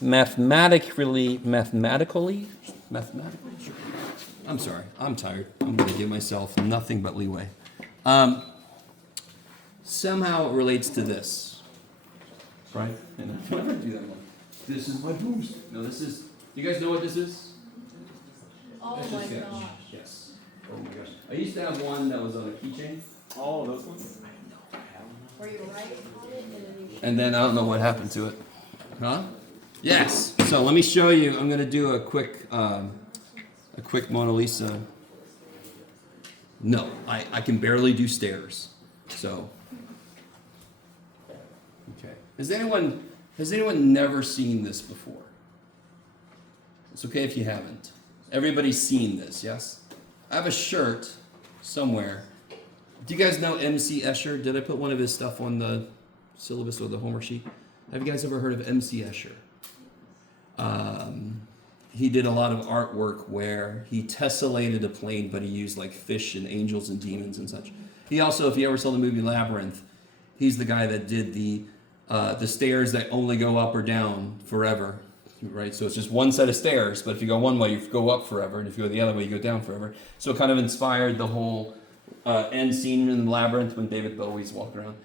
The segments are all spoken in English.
mathematically, sure. I'm sorry, I'm tired. I'm going to give myself nothing but leeway. Somehow it relates to this, right? And I never do that one. This is my boost. No, this is, you guys know what this is? Oh That's my just sketch. gosh. Yes. Oh my gosh. I used to have one that was on a keychain. Oh, those ones? Where you write on it and then you. And then I don't know what happened to it. Huh? Yes. So let me show you. I'm going to do a quick Mona Lisa. No, I can barely do stairs. So, okay. Has anyone never seen this before? It's okay if you haven't. Everybody's seen this, yes? I have a shirt somewhere. Do you guys know MC Escher? Did I put one of his stuff on the syllabus or the homework sheet? Have you guys ever heard of MC Escher? He did a lot of artwork where he tessellated a plane, but he used like fish and angels and demons and such. He also, if you ever saw the movie Labyrinth, he's the guy that did the stairs that only go up or down forever, right? So it's just one set of stairs, but if you go one way, you go up forever, and if you go the other way, you go down forever. So it kind of inspired the whole end scene in Labyrinth when David Bowie's walking around.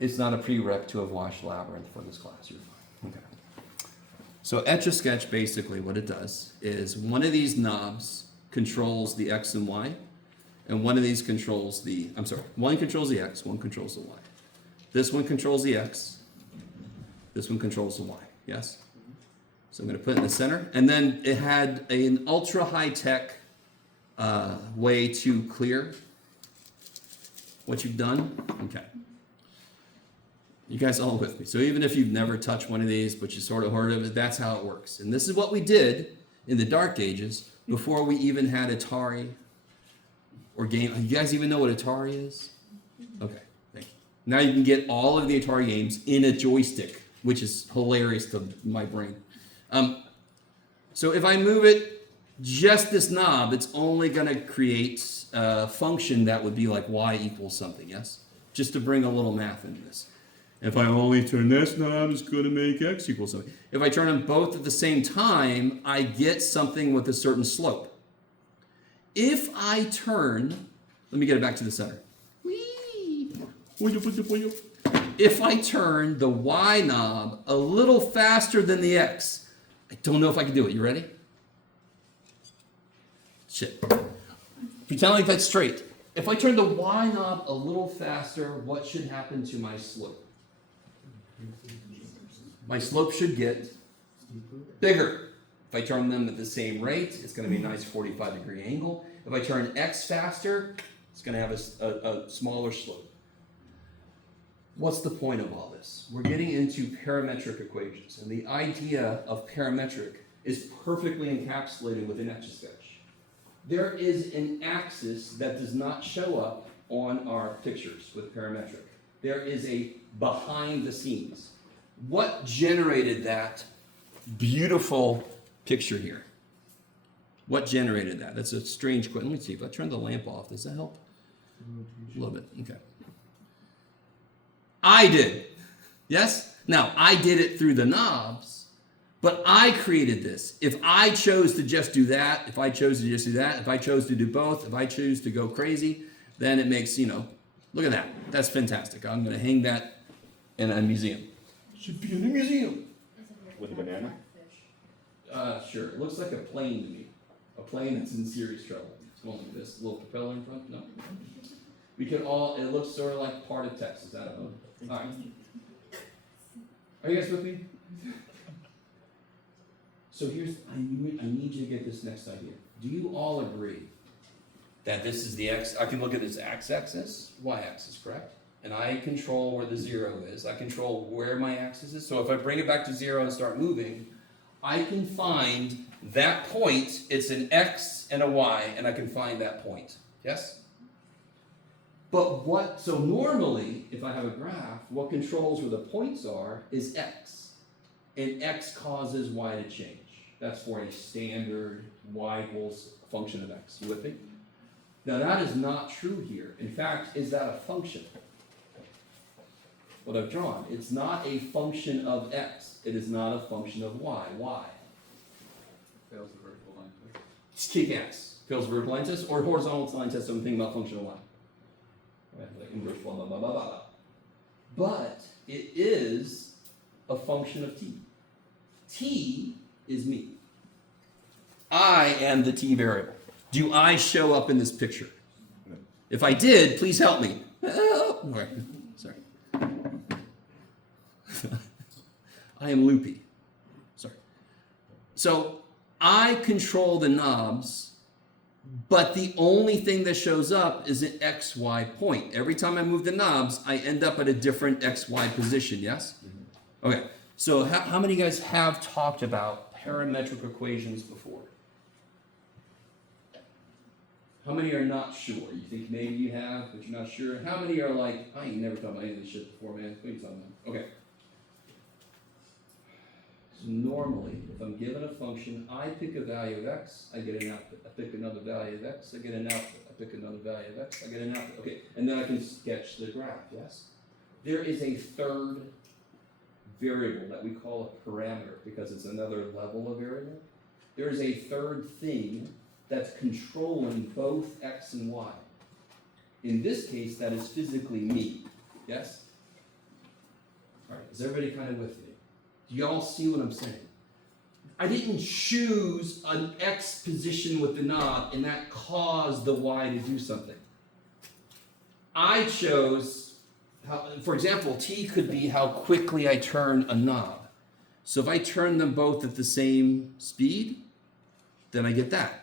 It's not a prereq to have watched Labyrinth for this class. You're fine. Okay. So Etch-a-Sketch, basically what it does is one of these knobs controls the X and Y, and one of these controls the, one controls the X, one controls the Y. This one controls the X, this one controls the Y, yes? So I'm going to put it in the center, and then it had an ultra high-tech way to clear what you've done. Okay. You guys all with me? So even if you've never touched one of these, but you sort of heard of it, that's how it works. And this is what we did in the Dark Ages before we even had Atari or game. You guys even know what Atari is? Okay, thank you. Now you can get all of the Atari games in a joystick, which is hilarious to my brain. So if I move it, just this knob, it's only going to create a function that would be like y equals something, yes? Just to bring a little math into this. If I only turn this knob, it's going to make x equal something. If I turn them both at the same time, I get something with a certain slope. If I turn, let me get it back to the center. If I turn the y knob a little faster than the x, I don't know if I can do it. You ready? Shit. Pretend like that's straight. If I turn the y knob a little faster, what should happen to my slope? My slope should get bigger. If I turn them at the same rate, it's going to be a nice 45-degree angle. If I turn x faster, it's going to have a smaller slope. What's the point of all this? We're getting into parametric equations, and the idea of parametric is perfectly encapsulated within Etch-a-Sketch. There is an axis that does not show up on our pictures with parametric. There is a behind the scenes. What generated that beautiful picture here? What generated that? That's a strange question. Let me see. If I turn the lamp off, does that help? A little bit. Okay. I did. Yes? Now, I did it through the knobs, but I created this. If I chose to just do that, if I chose to just do that, if I chose to do both, if I choose to go crazy, then it makes, look at that. That's fantastic. I'm going to hang that in a museum. Should be in a museum. With a banana? Sure. It looks like a plane to me. A plane that's in serious trouble. It's going like this. A little propeller in front. No. We could all, it looks sort of like part of Texas. I don't know. All right. Are you guys with me? So I need you to get this next idea. Do you all agree that this is the x? I can look at this x-axis, y-axis, correct? And I control where the 0 is. I control where my axis is. So if I bring it back to 0 and start moving, I can find that point. It's an x and a y, and I can find that point. Yes? But so normally, if I have a graph, what controls where the points are is x. And x causes y to change. That's for a standard y equals a function of x. You with me? Now that is not true here. In fact, is that a function? what I've drawn. It's not a function of x. It is not a function of y. Why? Fails the vertical line test. Just kick x. Fails vertical line test or horizontal line test. I'm thinking about function of y. Right? Like inverse blah blah blah blah blah. But it is a function of t. T is me. I am the t variable. Do I show up in this picture? No. If I did, please help me. Oh, okay. Sorry. I am loopy. Sorry. So I control the knobs, but the only thing that shows up is an XY point. Every time I move the knobs, I end up at a different XY position, yes? Okay. So how many of you guys have talked about parametric equations before? How many are not sure? You think maybe you have, but you're not sure? How many are like, I ain't never thought about any of this shit before, man. What are you talking about? Okay. So normally, if I'm given a function, I pick a value of x, I get an output. I pick another value of x, I get an output. I pick another value of x, I get an output. Okay, and then I can sketch the graph, yes? There is a third variable that we call a parameter because it's another level of variable. There is a third thing that's controlling both x and y. In this case, that is physically me, yes? All right, is everybody kind of with me? Do y'all see what I'm saying? I didn't choose an x position with the knob and that caused the y to do something. I chose, for example, t could be how quickly I turn a knob. So if I turn them both at the same speed, then I get that.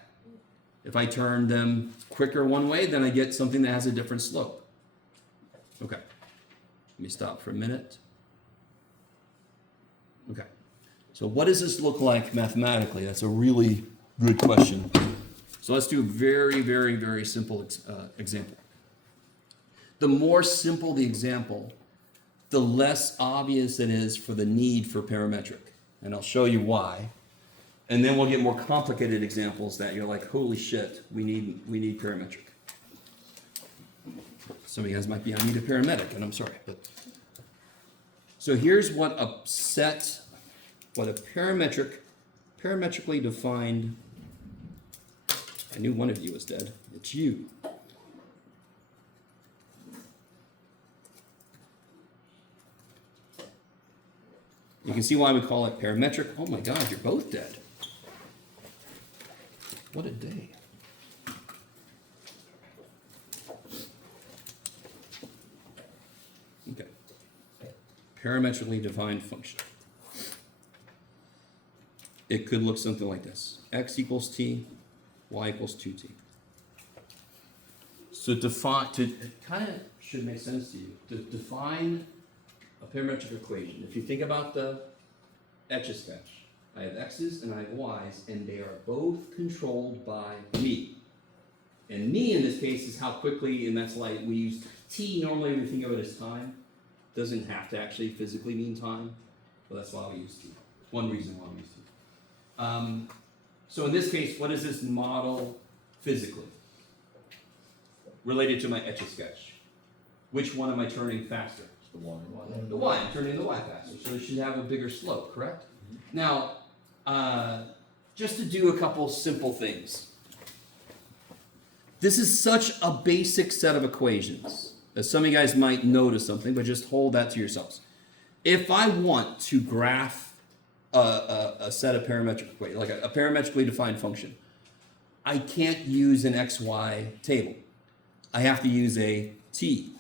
If I turn them quicker one way, then I get something that has a different slope. Okay, let me stop for a minute. Okay, so what does this look like mathematically? That's a really good question. So let's do a very, very, very simple example. The more simple the example, the less obvious it is for the need for parametric. And I'll show you why. And then we'll get more complicated examples that you're like, holy shit, we need parametric. Some of you guys might be, I need a paramedic, and I'm sorry. But so here's what a parametrically defined, I knew one of you was dead. It's you. You can see why we call it parametric. Oh my God, you're both dead. What a day. Okay. Parametrically defined function. It could look something like this. X equals t, y equals 2t. So it kind of should make sense to you. To define a parametric equation, if you think about the Etch-a-Sketch, I have x's and I have y's, and they are both controlled by me. And me in this case is how quickly, and that's like we use t, normally we think of it as time. Doesn't have to actually physically mean time, but that's why we use t. One reason why we use t. So in this case, what is this model physically? Related to my Etch-a-Sketch. Which one am I turning faster? The y. The y. I'm turning the y faster, so it should have a bigger slope, correct? Now, just to do a couple simple things. This is such a basic set of equations that some of you guys might notice something, but just hold that to yourselves. If I want to graph a set of parametric equations, like a parametrically defined function, I can't use an XY table. I have to use a T,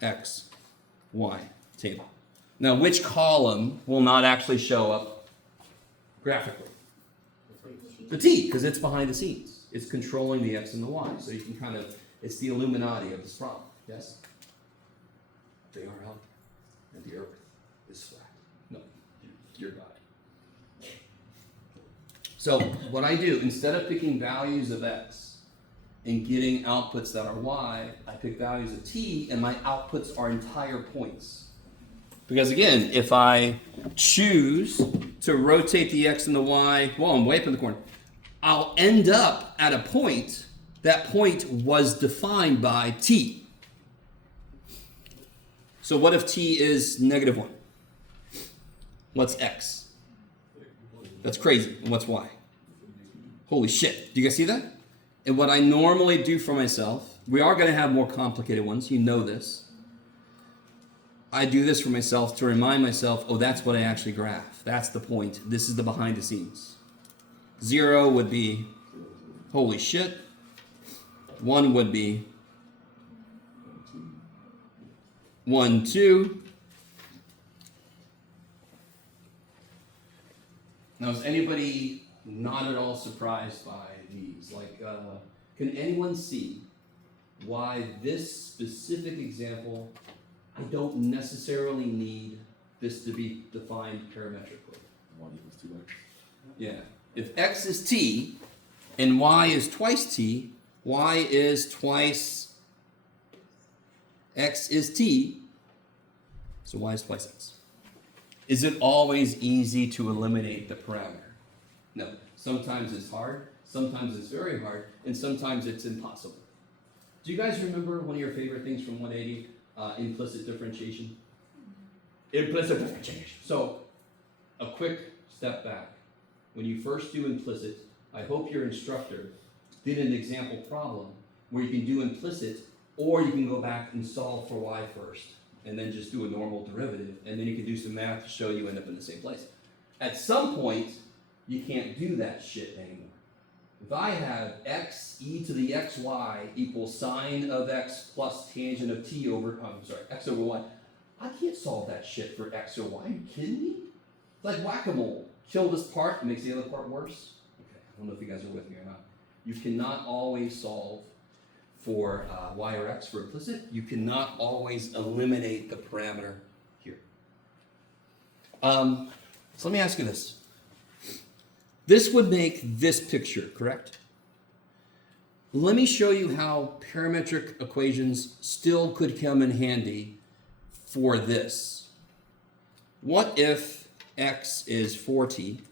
X, Y table. Now, which column will not actually show up graphically? The T, because it's behind the scenes. It's controlling the X and the Y. So you can kind of, it's the Illuminati of this problem, yes? They are out, and the earth is flat. No, you're God. So what I do, instead of picking values of X and getting outputs that are Y, I pick values of T, and my outputs are entire points. Because again, if I choose to rotate the X and the Y, well, I'm way up in the corner, I'll end up at a point. That point was defined by T. So what if t is -1? What's x? That's crazy. And what's y? Holy shit. Do you guys see that? And what I normally do for myself, we are going to have more complicated ones. You know this. I do this for myself to remind myself, oh, that's what I actually graph. That's the point. This is the behind the scenes. 0 would be, holy shit. 1 would be 1, 2. Now, is anybody not at all surprised by these? Like, can anyone see why this specific example, I don't necessarily need this to be defined parametrically? 1 equals 2x. Yeah. If x is t and y is twice t, y is twice x is t, so y is twice x. Is it always easy to eliminate the parameter? No. Sometimes it's hard, sometimes it's very hard, and sometimes it's impossible. Do you guys remember one of your favorite things from 180? Implicit differentiation. Implicit differentiation. So, a quick step back. When you first do implicit, I hope your instructor did an example problem where you can do implicit, or you can go back and solve for y first, and then just do a normal derivative, and then you can do some math to show you end up in the same place. At some point, you can't do that shit anymore. If I have x e to the xy equals sine of x plus tangent of t over, x over y, I can't solve that shit for x or y. Are you kidding me? It's like whack-a-mole. Kill this part, makes the other part worse. Okay, I don't know if you guys are with me or not. You cannot always solve for y or x for implicit. You cannot always eliminate the parameter here. So let me ask you this. This would make this picture, correct? Let me show you how parametric equations still could come in handy for this. What if x is 4t,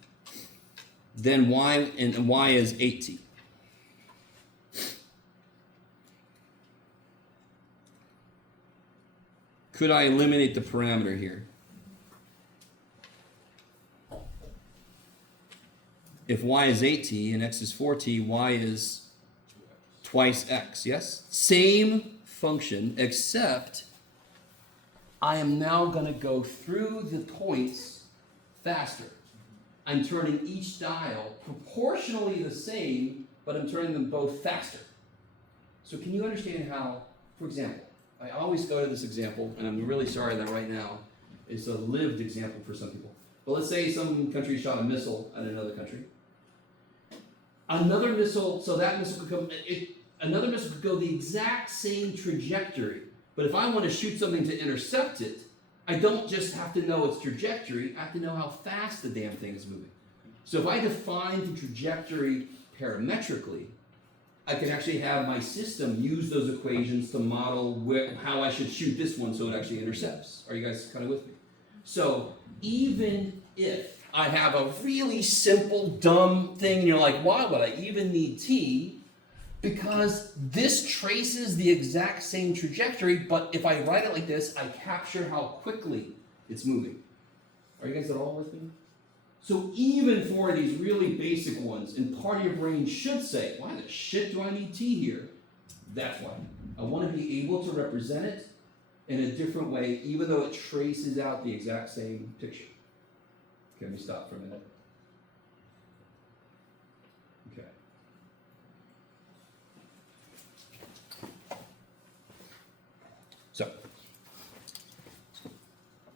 then y and y is 8t? Could I eliminate the parameter here? If y is 8t and x is 4t, y is twice x, yes? Same function, except I am now going to go through the points faster. I'm turning each dial proportionally the same, but I'm turning them both faster. So can you understand how, for example, I always go to this example, and I'm really sorry that right now it's a lived example for some people. But let's say some country shot a missile at another country. Another missile, so that missile could come, another missile could go the exact same trajectory. But if I want to shoot something to intercept it, I don't just have to know its trajectory, I have to know how fast the damn thing is moving. So if I define the trajectory parametrically, I can actually have my system use those equations to model how I should shoot this one so it actually intercepts. Are you guys kind of with me? So even if I have a really simple, dumb thing, and you're like, why would I even need t? Because this traces the exact same trajectory, but if I write it like this, I capture how quickly it's moving. Are you guys at all with me? So even for these really basic ones, and part of your brain should say, why the shit do I need t here? That's why. I want to be able to represent it in a different way, even though it traces out the exact same picture. Can we stop for a minute? Okay. So,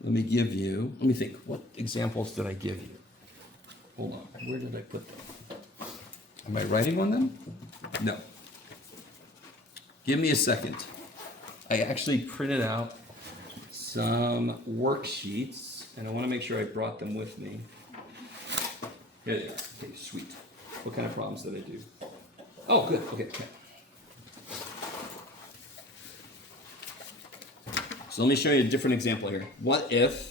let me think, what examples did I give you? Hold on, where did I put them? Am I writing on them? No. Give me a second. I actually printed out some worksheets, and I want to make sure I brought them with me. Here they are. Okay, sweet. What kind of problems did I do? Oh, good. Okay. So let me show you a different example here. What if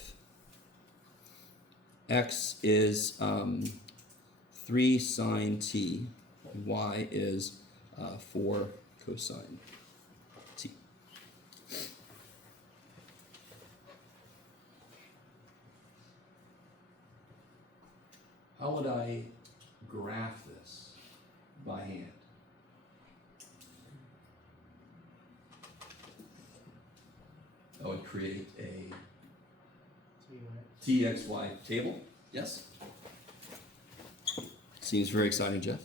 x is 3 sine t, and y is 4 cosine t? how would I graph this by hand? I would create a TXY table. Yes? Seems very exciting, Jeff.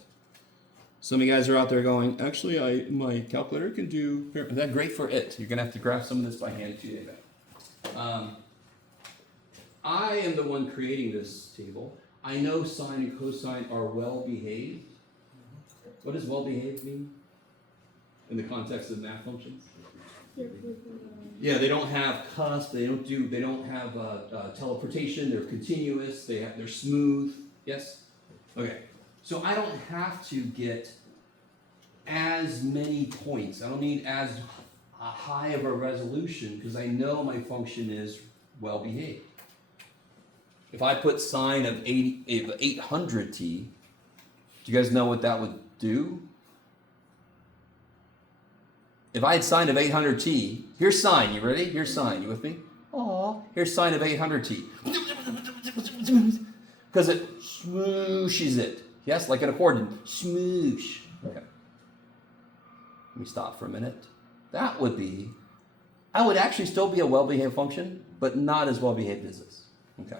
Some of you guys are out there going, actually, my calculator can do, that's great for it. You're going to have to graph some of this by hand too, David. I am the one creating this table. I know sine and cosine are well behaved. What does well behaved mean in the context of math functions? Yeah, they don't have cusp. They don't have teleportation. They're continuous. They're smooth. Yes. Okay. So I don't have to get as many points. I don't need as high of a resolution because I know my function is well behaved. If I put sine of 800t, do you guys know what that would do? If I had sine of 800t, here's sine, you ready? Here's sine, you with me? Aww. Here's sine of 800t. Because it smooshes it. Yes, like an accordion. Smoosh. Okay. Let me stop for a minute. That would be, I would actually still be a well-behaved function, but not as well-behaved as this. Okay.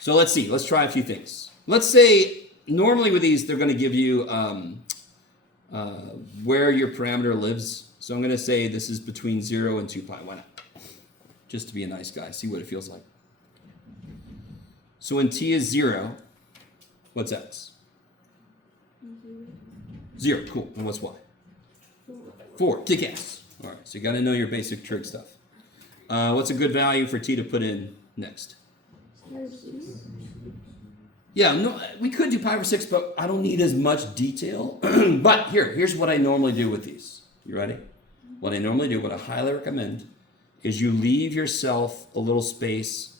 So let's see. Let's try a few things. Let's say, normally with these, they're going to give you where your parameter lives. So I'm going to say this is between 0 and 2 pi. Why not? Just to be a nice guy. See what it feels like. So when t is 0, what's x? 0. Cool. And what's y? 4. Kick ass. All right. So you got to know your basic trig stuff. What's a good value for t to put in next? Yeah, no, we could do pi over 6, but I don't need as much detail. But here's what I normally do with these. You ready? What I normally do, what I highly recommend, is you leave yourself a little space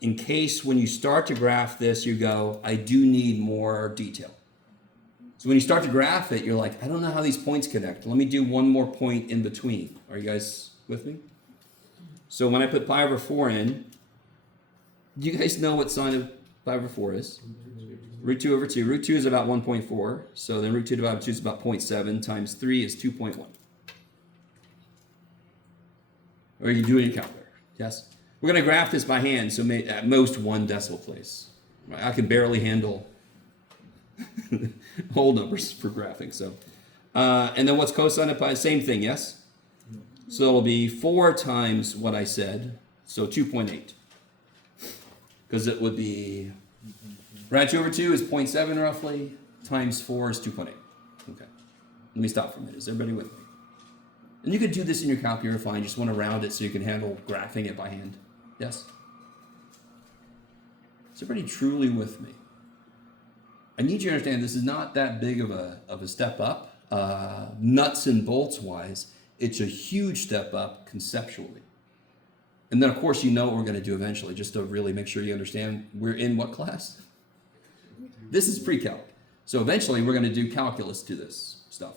in case when you start to graph this, you go, I do need more detail. So when you start to graph it, you're like, I don't know how these points connect. Let me do one more point in between. Are you guys with me? So when I put pi over 4 in, do you guys know what sine of pi over 4 is? Root 2 over 2. Root 2 is about 1.4. So then root 2 divided by 2 is about 0.7 times 3 is 2.1. Or you do it in your calculator. Yes? We're going to graph this by hand, so at most 1 decimal place. I can barely handle whole numbers for graphing. So, and then what's cosine of pi? Same thing, yes? So it'll be 4 times what I said, so 2.8. Because it would be, right, 2 over 2 is 0.7 roughly, times 4 is 2.8. Okay, let me stop for a minute. Is everybody with me? And you could do this in your calculator fine. You just want to round it so you can handle graphing it by hand. Yes? Is everybody truly with me? I need you to understand this is not that big of a step up, nuts and bolts wise. It's a huge step up conceptually. And then, of course, you know what we're going to do eventually, just to really make sure you understand we're in what class? This is pre-calc. So eventually, we're going to do calculus to this stuff,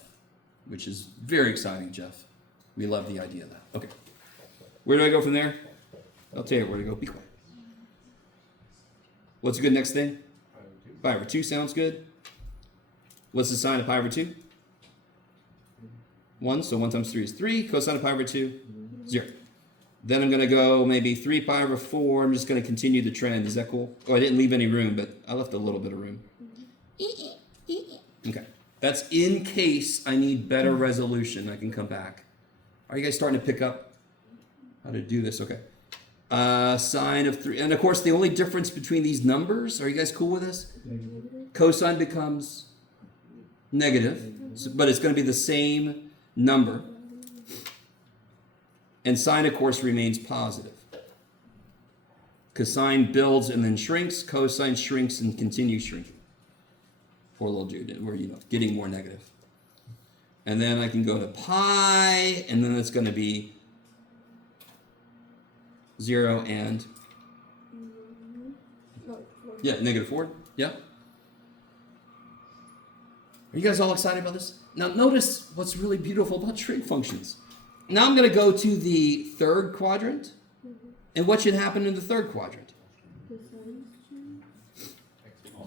which is very exciting, Jeff. We love the idea of that. Okay. Where do I go from there? I'll tell you where to go. Be quiet. What's a good next thing? Pi over 2 sounds good. What's the sine of pi over 2? 1. So 1 times 3 is 3. Cosine of pi over 2? 0. Then I'm going to go maybe 3 pi over 4. I'm just going to continue the trend. Is that cool? Oh, I didn't leave any room, but I left a little bit of room. Okay. That's in case I need better resolution. I can come back. Are you guys starting to pick up how to do this? Okay. Sine of 3. And of course, the only difference between these numbers, are you guys cool with this? Cosine becomes negative, but it's going to be the same number. And sine, of course, remains positive. Because sine builds and then shrinks, cosine shrinks and continues shrinking. Poor little dude, where getting more negative. And then I can go to pi, and then it's going to be 0 and negative 4. Yeah. Are you guys all excited about this? Now notice what's really beautiful about trig functions. Now I'm going to go to the third quadrant. And what should happen in the third quadrant?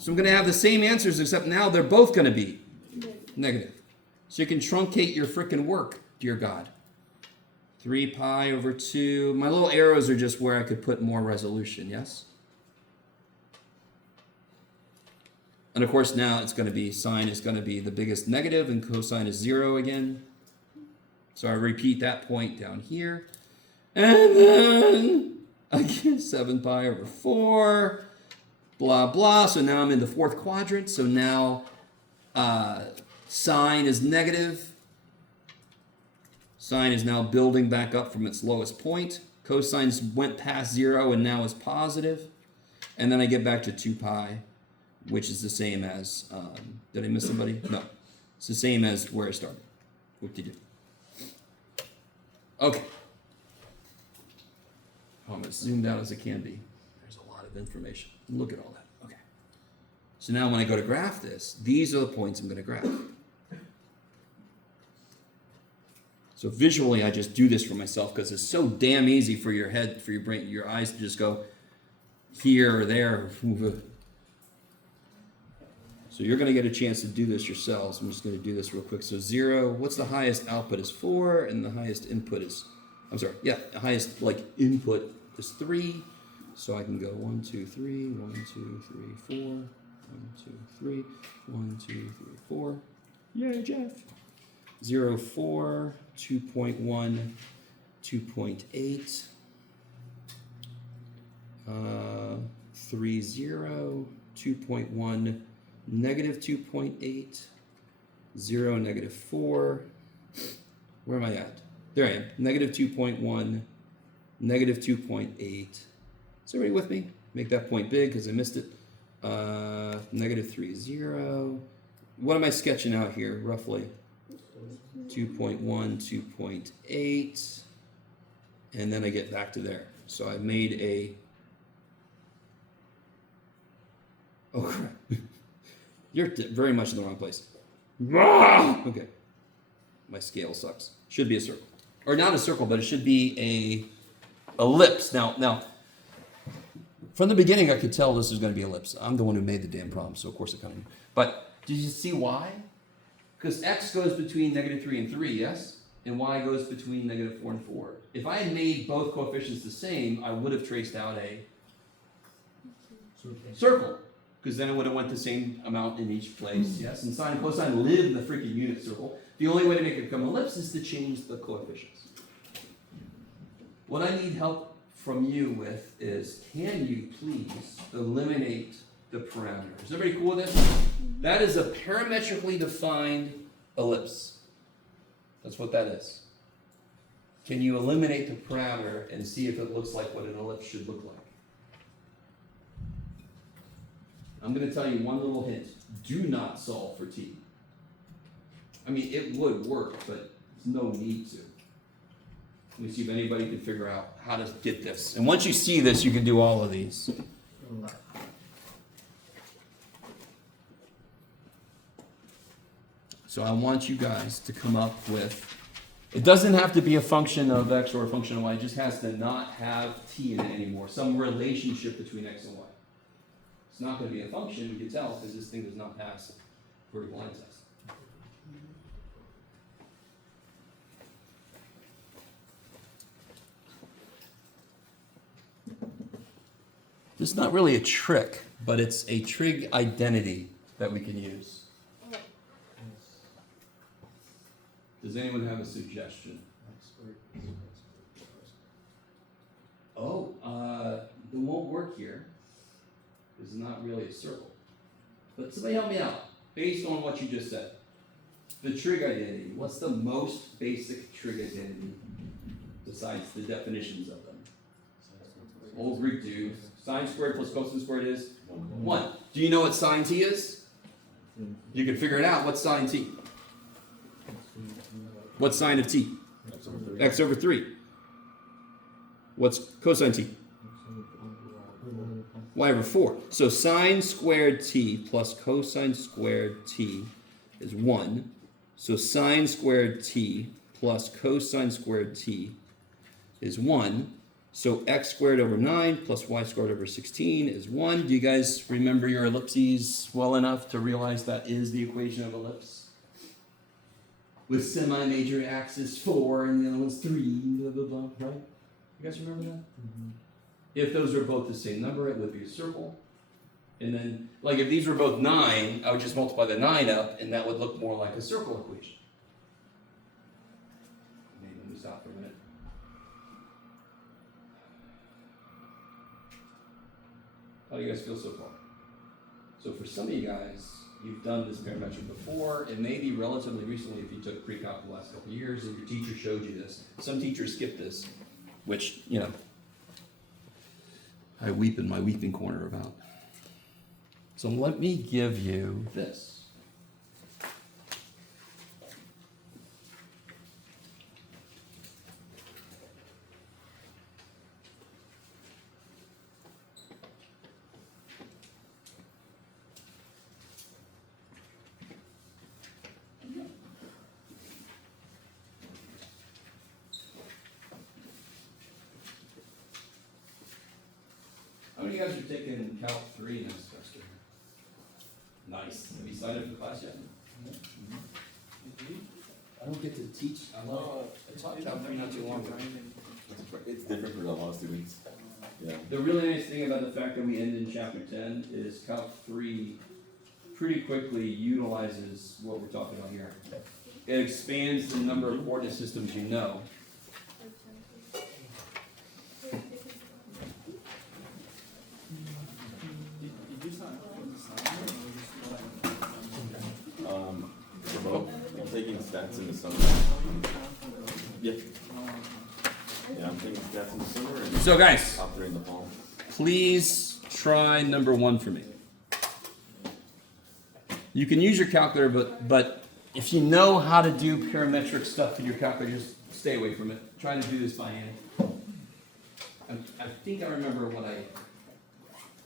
So I'm going to have the same answers, except now they're both going to be negative. So you can truncate your frickin' work, dear God. 3 pi over 2. My little arrows are just where I could put more resolution, yes? And of course now it's going to be, sine is going to be the biggest negative and cosine is 0 again. So I repeat that point down here. And then again 7 pi over 4. Blah, blah. So now I'm in the fourth quadrant. So now sine is negative. Sine is now building back up from its lowest point. Cosine went past 0 and now is positive. And then I get back to 2 pi, which is the same as, did I miss somebody? No. It's the same as where I started. Whoop-de-doo. Okay. Oh, I'm as zoomed out as it can be. There's a lot of information. Look at all that. Okay. So now when I go to graph this, these are the points I'm going to graph. So visually, I just do this for myself because it's so damn easy for your head, for your brain, your eyes to just go here or there. So you're going to get a chance to do this yourselves. I'm just going to do this real quick. So 0, what's the highest output is 4, and the highest input is, the highest input is 3. So I can go 1, 2, 3, 1, 2, 3, 4, 1, 2, 3, 1, 2, 3, 4. Yay, Jeff. 0, 4, 2.1, 2.8, 3, 0, 2.1, negative 2.8, 0, negative 4. Where am I at? There I am. Negative 2.1, negative 2.8. Is everybody with me? Make that point big because I missed it. Negative 3, 0. What am I sketching out here, roughly? 2.1, 2.8. And then I get back to there. So I made a... Oh, crap. You're very much in the wrong place. Okay. My scale sucks. Should be a circle. Or not a circle, but it should be a ellipse. Now, from the beginning, I could tell this was going to be ellipse. I'm the one who made the damn problem, so of course it kind of... But did you see why? Because x goes between negative 3 and 3, yes? And y goes between negative 4 and 4. If I had made both coefficients the same, I would have traced out a circle. Because then it would have went the same amount in each place, yes? And sine and cosine live in the freaking unit circle. The only way to make it become ellipse is to change the coefficients. What I need help from you with is, can you please eliminate the parameter? Is everybody cool with this? That is a parametrically defined ellipse. That's what that is. Can you eliminate the parameter and see if it looks like what an ellipse should look like? I'm going to tell you one little hint. Do not solve for t. I mean, it would work, but there's no need to. Let me see if anybody can figure out how to get this. And once you see this, you can do all of these. So I want you guys to come up with, it doesn't have to be a function of x or a function of y, it just has to not have t in it anymore, some relationship between x and y. It's not going to be a function, you can tell, because this thing does not pass vertical line test. This is not really a trick, but it's a trig identity that we can use. Does anyone have a suggestion? Oh, it won't work here. It's not really a circle. But somebody help me out, based on what you just said. The trig identity, what's the most basic trig identity besides the definitions of them? Old Greek dude. Sine squared plus cosine squared is 1. Do you know what sine t is? You can figure it out. What's sine t? What's sine of t? X over 3. What's cosine t? Y over 4. So sine squared t plus cosine squared t is 1. So sine squared t plus cosine squared t is 1. So x squared over 9 plus y squared over 16 is 1. Do you guys remember your ellipses well enough to realize that is the equation of ellipse? With semi-major axis 4 and the other one's 3, blah, blah, blah, right? You guys remember that? Mm-hmm. If those are both the same number, it would be a circle. And then, like if these were both 9, I would just multiply the 9 up, and that would look more like a circle equation. Maybe let me stop for a minute. How do you guys feel so far? So for some of you guys, you've done this parametric before. It may be relatively recently if you took pre-calc the last couple of years and your teacher showed you this. Some teachers skip this, which, you know, I weep in my weeping corner about. So let me give you this. How many of you guys are taking Calc 3 next semester? Nice. Have you signed up for class yet? I don't get to teach. I taught Calc 3 not too long ago. It's different for a lot of students. Yeah. The really nice thing about the fact that we end in chapter 10 is Calc 3 pretty quickly utilizes what we're talking about here. It expands the number of coordinate systems you know. For both, I'm taking stats in the summer. Yeah. Yeah, I'm taking stats in the summer and So guys, top 3 in the fall. please try number 1 for me. You can use your calculator, but if you know how to do parametric stuff with your calculator, just stay away from it. Try to do this by hand. I think I remember what I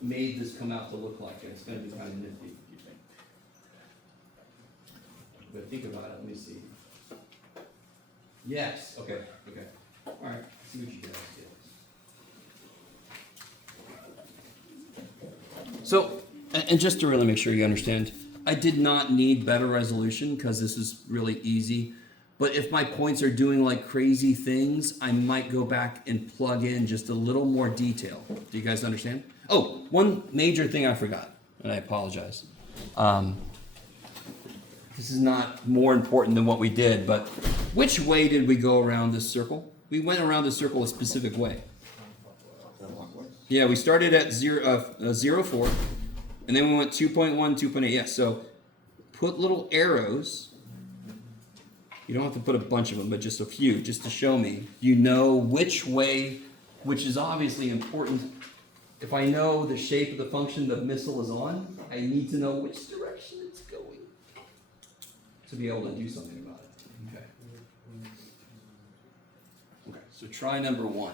made this come out to look like, and it's going to be kind of nifty, you think. But think about it, let me see. Yes, okay. All right, let's see what you guys do. So, and just to really make sure you understand, I did not need better resolution because this is really easy. But if my points are doing like crazy things, I might go back and plug in just a little more detail. Do you guys understand? Oh, one major thing I forgot, and I apologize. This is not more important than what we did, but which way did we go around this circle? We went around the circle a specific way. Yeah, we started at 0.4, and then we went 2.1, 2.8. Yeah, so put little arrows. You don't have to put a bunch of them, but just a few, just to show me. You know which way, which is obviously important. If I know the shape of the function the missile is on, I need to know which direction it's going to be able to do something about it. Okay, so try number 1.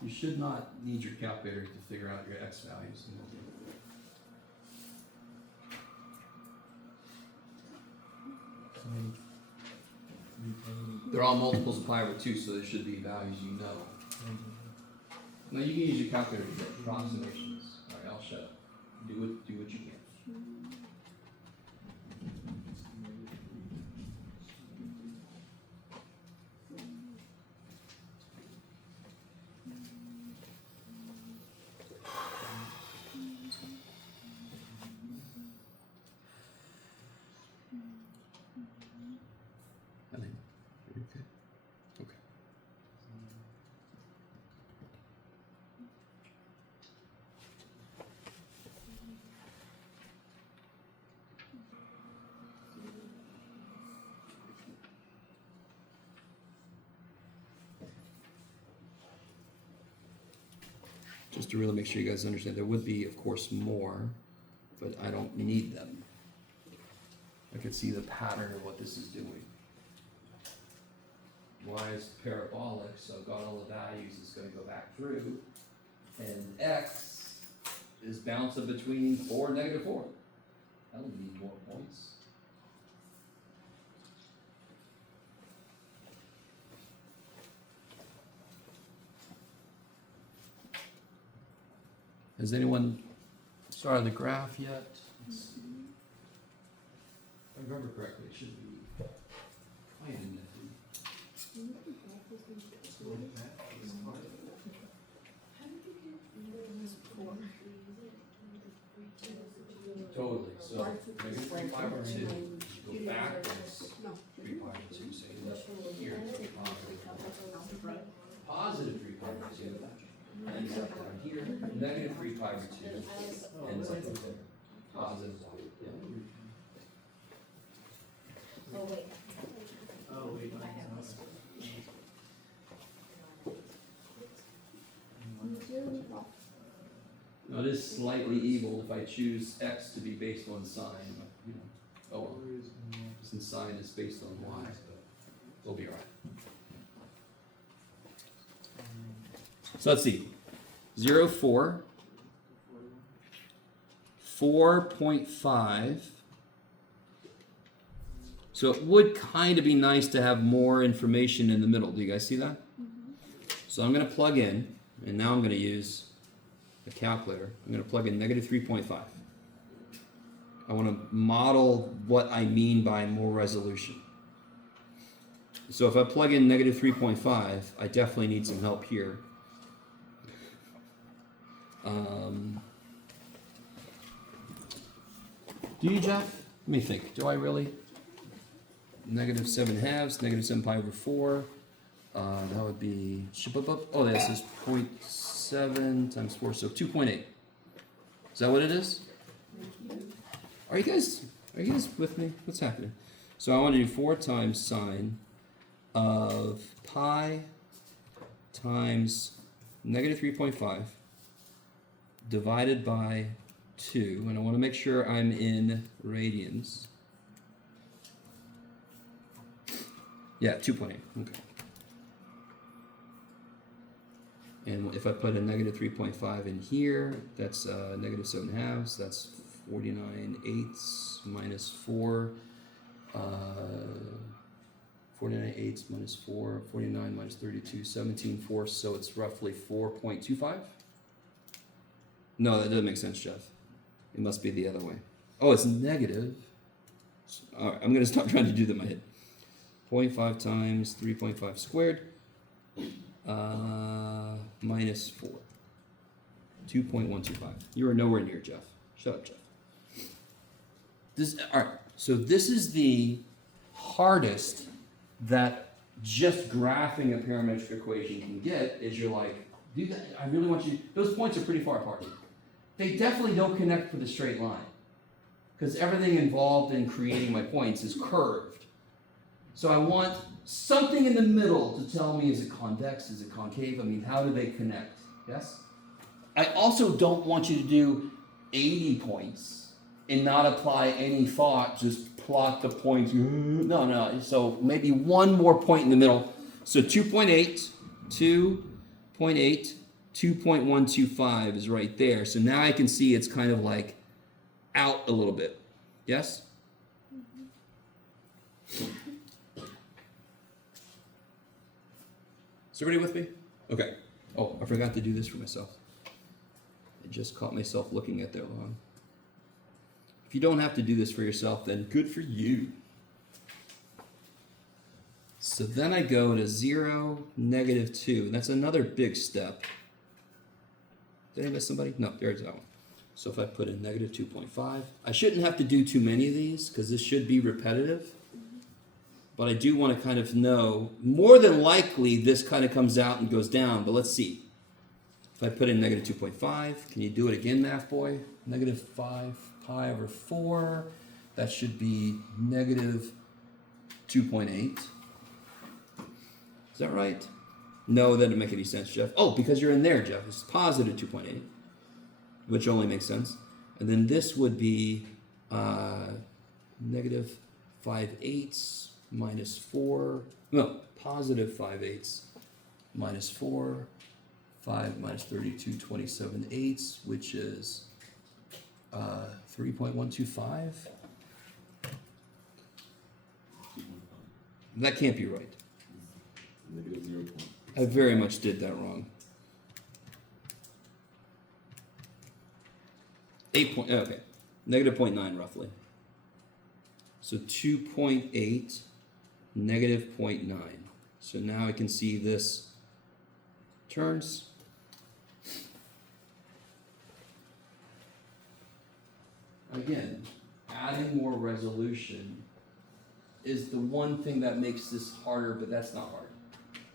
You should not need your calculator to figure out your x values. They're all multiples of pi over 2, so there should be values you know. Now you can use your calculator to get approximations. All right, I'll shut up. Do what you can. Just to really make sure you guys understand, there would be, of course, more, but I don't need them. I can see the pattern of what this is doing. Y is parabolic, so I've got all the values it's going to go back through. And x is bouncing between 4 and -4. That'll need more points. Has anyone started the graph yet? Let's see. If I remember correctly, it should be quite in there. Totally. So maybe 3 pi over 2. Go backwards. 3 pi over 2. So you left here. Positive 3 pi over 2. Ends up down here. Negative 3 pi over 2. Ends up there. Positive 1. Yeah. Oh, wait. Oh, wait. Now it is slightly evil if I choose x to be based on sine. But, you know, oh well. Since sine is based on y, we'll be alright. So let's see. 0, 4, 4.5. So it would kind of be nice to have more information in the middle. Do you guys see that? So I'm going to plug in, and now I'm going to use a calculator. I'm going to plug in negative 3.5. I want to model what I mean by more resolution. So if I plug in negative 3.5, I definitely need some help here. Do you, Jeff? Let me think. Do I really? Negative 7 halves, negative 7 pi over 4. That would be, oh, this is 0.7 times 4, so 2.8. Is that what it is? Are you guys with me? What's happening? So I want to do 4 times sine of pi times negative 3.5 divided by 2, and I want to make sure I'm in radians. Yeah, 2.8, okay. And if I put a negative 3.5 in here, that's negative 7 halves, that's 49 eighths minus 4, 49 eighths minus 4, 49 minus 32, 17 fourths, so it's roughly 4.25? No, that doesn't make sense, Jeff. It must be the other way. Oh, it's negative. All right, I'm going to stop trying to do that in my head. 0.5 times 3.5 squared minus 4. 2.125. You are nowhere near, Jeff. Shut up, Jeff. All right, so this is the hardest that just graphing a parametric equation can get, is you're like, dude, I really want you, those points are pretty far apart. They definitely don't connect with a straight line, because everything involved in creating my points is curved. So I want something in the middle to tell me, is it convex, is it concave? I mean, how do they connect? Yes? I also don't want you to do 80 points and not apply any thought, just plot the points. No. So maybe one more point in the middle. So 2.8, 2.8, 2.125 is right there. So now I can see it's kind of like out a little bit. Yes? Is everybody with me? Okay. Oh, I forgot to do this for myself. I just caught myself looking at that wrong. If you don't have to do this for yourself, then good for you. So then I go to 0, negative 2. That's another big step. Did I miss somebody? No, there's that one. So if I put in negative 2.5, I shouldn't have to do too many of these because this should be repetitive. But I do want to kind of know, more than likely this kind of comes out and goes down, but let's see. If I put in negative 2.5, can you do it again, math boy? Negative 5 pi over 4, that should be negative 2.8. Is that right? No, that doesn't make any sense, Jeff. Oh, because you're in there, Jeff. It's positive 2.8, which only makes sense. And then this would be negative 5/8 minus 4. No, positive 5/8 minus 4. 5 minus 32, 27/8, which is 3.125. That can't be right. Negative 0. I very much did that wrong. 8 negative 0.9 roughly. So 2.8, negative 0.9. So now I can see this turns. Again, adding more resolution is the one thing that makes this harder, but that's not hard.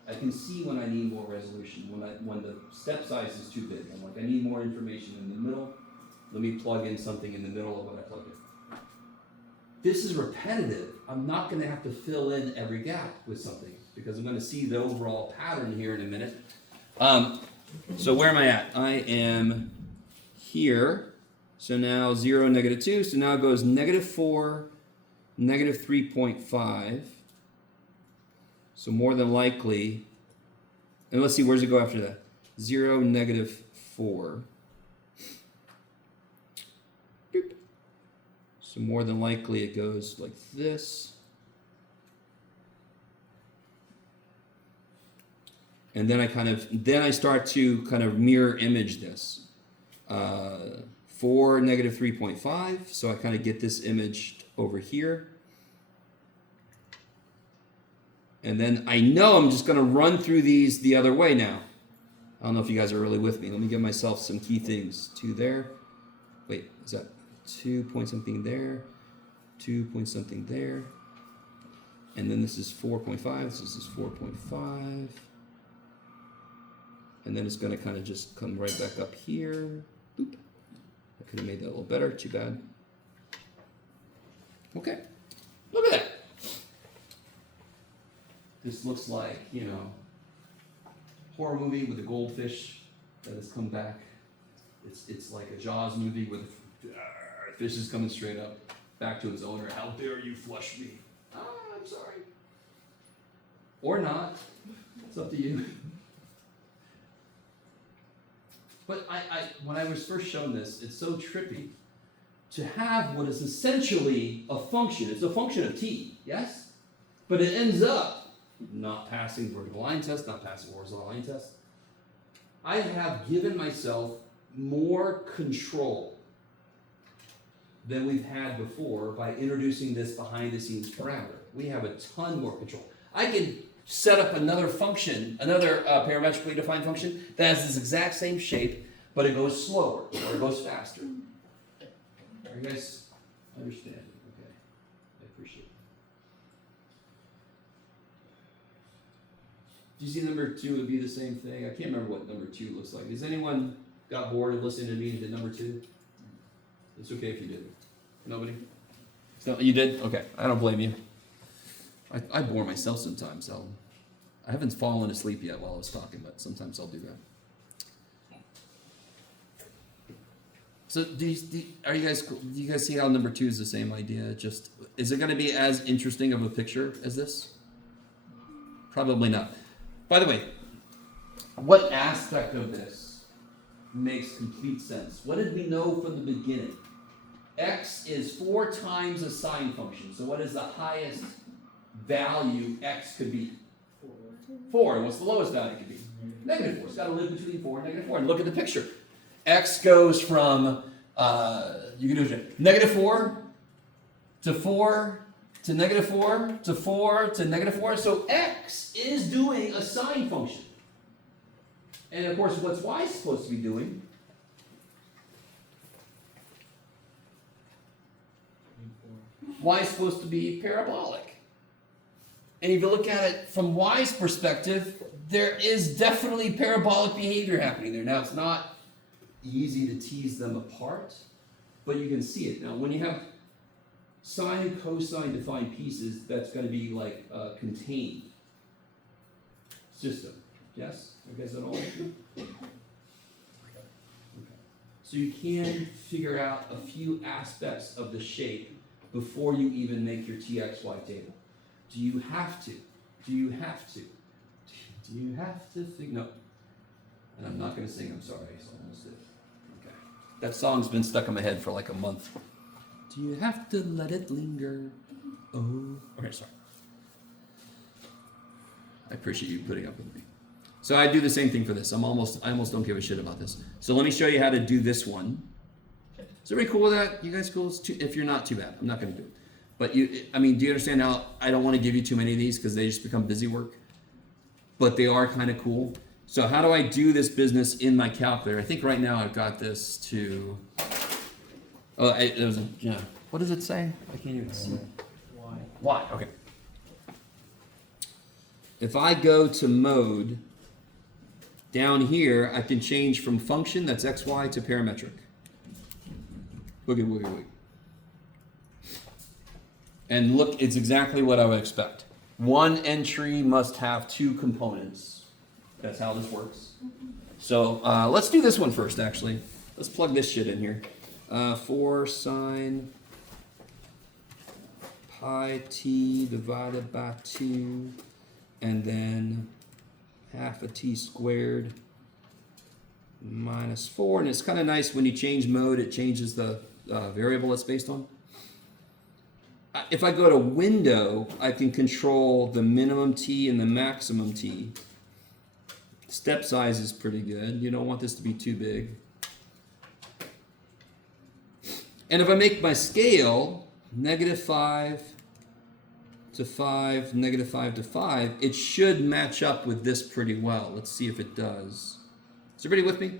I can see when I need more resolution, when the step size is too big. I'm like, I need more information in the middle. Let me plug in something in the middle of what I plugged in. This is repetitive. I'm not going to have to fill in every gap with something because I'm going to see the overall pattern here in a minute. So where am I at? I am here. So now 0, negative 2. So now it goes negative 4, negative 3.5. So more than likely, and let's see, where does it go after that? 0, negative 4. Boop. So more than likely it goes like this. And then I start to kind of mirror image this. 4, negative 3.5. So I kind of get this image over here. And then I know I'm just going to run through these the other way now. I don't know if you guys are really with me. Let me give myself some key things. 2 there. Wait, is that 2 point something there? 2 point something there. And then this is 4.5. This is 4.5. And then it's going to kind of just come right back up here. Boop. I could have made that a little better. Too bad. Okay. Look at that. This looks like, horror movie with a goldfish that has come back. It's like a Jaws movie where the fish is coming straight up back to its owner. How dare you flush me? I'm sorry. Or not. It's up to you. But when I was first shown this, it's so trippy to have what is essentially a function. It's a function of t, yes? But it ends up not passing vertical line test, not passing horizontal line test. I have given myself more control than we've had before by introducing this behind the scenes parameter. We have a ton more control. I can set up another function, another parametrically defined function that has this exact same shape, but it goes slower or it goes faster. Are you guys understand? Okay, I appreciate it. Do you see number 2 would be the same thing? I can't remember what number 2 looks like. Has anyone got bored of listening to me and did number 2? It's okay if you did. Nobody? So you did? Okay, I don't blame you. I bore myself sometimes. I haven't fallen asleep yet while I was talking, but sometimes I'll do that. So do you guys see how number 2 is the same idea? Just, is it going to be as interesting of a picture as this? Probably not. By the way, what aspect of this makes complete sense? What did we know from the beginning? X is 4 times a sine function. So what is the highest value X could be? 4. And what's the lowest value it could be? Negative 4. It's got to live between 4 and negative 4. And look at the picture. X goes from, you can do it, negative 4 to 4 to negative 4 to 4 to negative 4. So X is doing a sine function. And of course, what's Y supposed to be doing? Y is supposed to be parabolic. And if you look at it from Y's perspective, there is definitely parabolic behavior happening there. Now, it's not easy to tease them apart, but you can see it. Now, when you have sine and cosine defined pieces, that's going to be like a contained system. Yes? You guys at all? Okay. So you can figure out a few aspects of the shape before you even make your TXY table. Do you have to? Do you have to? Do you have to think? No. And I'm not going to sing, I'm sorry, so I almost did. Okay. That song's been stuck in my head for like a month. Do you have to let it linger? Oh. Okay, sorry. I appreciate you putting up with me. So I do the same thing for this. I almost don't give a shit about this. So let me show you how to do this one. Is everybody cool with that? You guys cool? If you're not, too bad. I'm not going to do it. But do you understand how I don't want to give you too many of these because they just become busy work? But they are kind of cool. So how do I do this business in my calculator? I think right now I've got this to... yeah. What does it say? I can't even see. Why? Okay. If I go to mode, down here, I can change from function, that's XY, to parametric. Boogie, boogie, boogie. And look, it's exactly what I would expect. One entry must have two components. That's how this works. So let's do this one first, actually. Let's plug this shit in here. 4 sine pi t divided by 2, and then half a t squared minus 4. And it's kind of nice when you change mode, it changes the variable it's based on. If I go to window, I can control the minimum t and the maximum t. Step size is pretty good. You don't want this to be too big. And if I make my scale -5 to 5, -5 to 5, it should match up with this pretty well. Let's see if it does. Is everybody with me?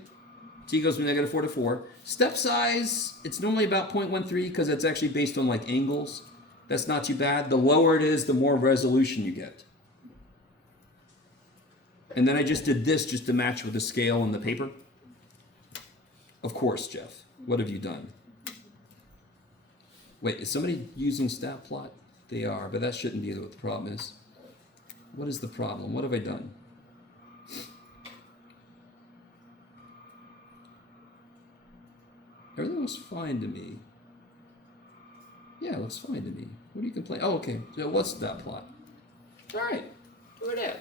T goes from -4 to 4. Step size, it's normally about 0.13 because it's actually based on like angles. That's not too bad. The lower it is, the more resolution you get. And then I just did this just to match with the scale and the paper. Of course, Jeff. What have you done? Wait, is somebody using stat plot? They are, but that shouldn't be what the problem is. What is the problem? What have I done? Everything looks fine to me. Yeah, it looks fine to me. What do you complain? Oh, okay. So what's that plot? All right. We're there.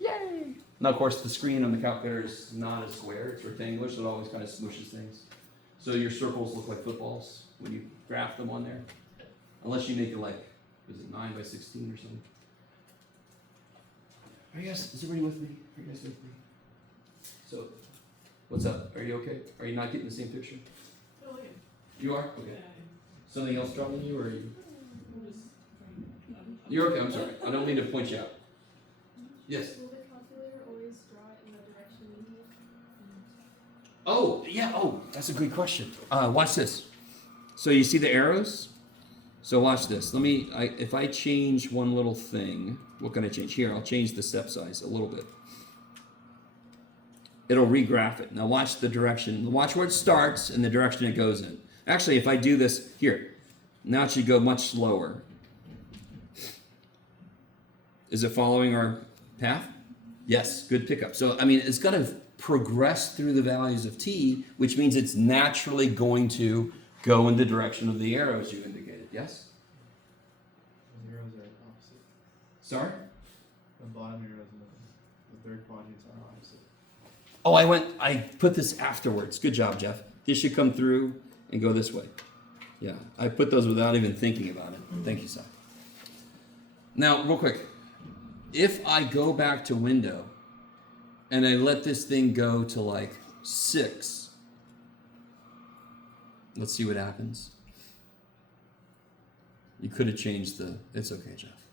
Yay! Now, of course, the screen on the calculator is not a square. It's rectangular, so it always kind of smushes things. So your circles look like footballs when you graph them on there. Unless you make it like, is it 9 by 16 or something? Are you guys, is everybody with me? Are you guys with me? So, what's up? Are you okay? Are you not getting the same picture? Oh, yeah. You are? Okay. Yeah. Something else troubling you, or are you? You're okay, I'm sorry. I don't mean to point you out. Yes? Will the calculator always draw it in the direction you need? Oh, yeah, that's a good question. Watch this. So you see the arrows? So watch this. If I change one little thing, what can I change? Here, I'll change the step size a little bit. It'll regraph it. Now watch the direction. Watch where it starts and the direction it goes in. Actually, if I do this here, now it should go much slower. Is it following our path? Yes, good pickup. So, it's going to progress through the values of t, which means it's naturally going to go in the direction of the arrows you indicated. Yes? The arrows are opposite. Sorry? The bottom arrows and the third quadrants are opposite. Oh, I put this afterwards. Good job, Jeff. This should come through and go this way. Yeah, I put those without even thinking about it. Thank you, Si. Now, real quick. If I go back to window and I let this thing go to like 6, let's see what happens. You could have changed it's okay, Jeff.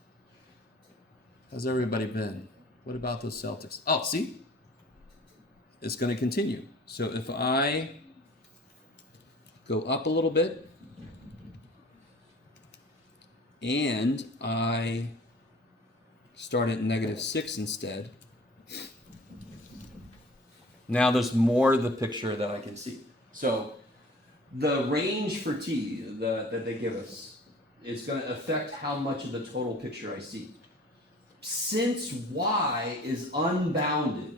How's everybody been? What about those Celtics? Oh, see? It's going to continue. So if I go up a little bit and I start at -6 instead, now there's more of the picture that I can see. So the range for t that they give us is going to affect how much of the total picture I see. Since y is unbounded,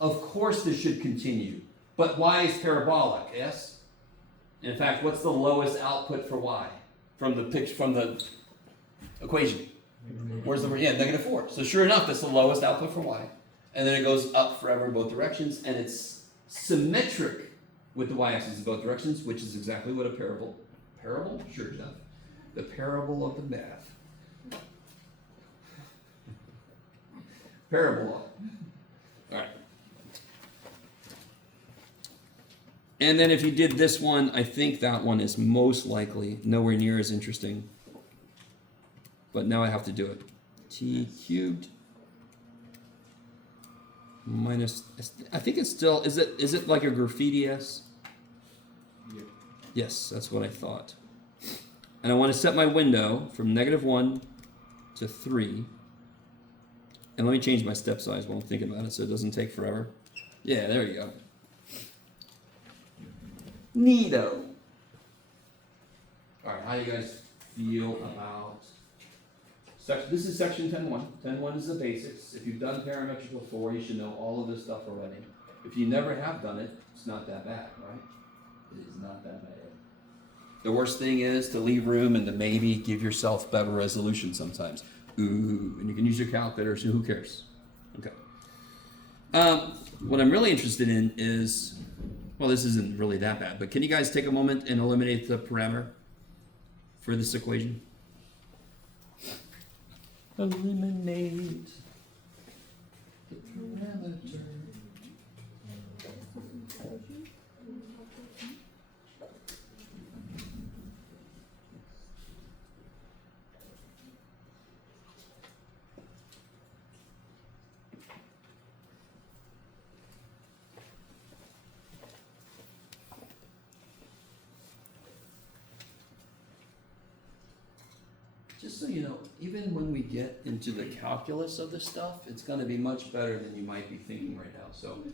of course this should continue, but y is parabolic, yes? In fact, what's the lowest output for y from the equation? Where's the -4? So sure enough, that's the lowest output for y, and then it goes up forever in both directions, and it's symmetric with the y-axis in both directions, which is exactly what a parable? Sure, Jeff. The parable of the math. Parabola. All right. And then if you did this one, I think that one is most likely nowhere near as interesting. But now I have to do it. T cubed minus, I think it's still, is it like a graffiti S? Yeah. Yes, that's what I thought. And I want to set my window from -1 to 3. And let me change my step size while I'm thinking about it so it doesn't take forever. Yeah, there you go. Neato. Alright, how do you guys feel about this is section 10.1. 10.1 is the basics. If you've done parametric before, you should know all of this stuff already. If you never have done it, it's not that bad, right? It is not that bad. The worst thing is to leave room and to maybe give yourself better resolution sometimes. Ooh, and you can use your calculator, so who cares? Okay. What I'm really interested in is, well, this isn't really that bad, but can you guys take a moment and eliminate the parameter for this equation? Eliminate the parameter. Just so you know, even when we get into the calculus of this stuff, it's going to be much better than you might be thinking right now. So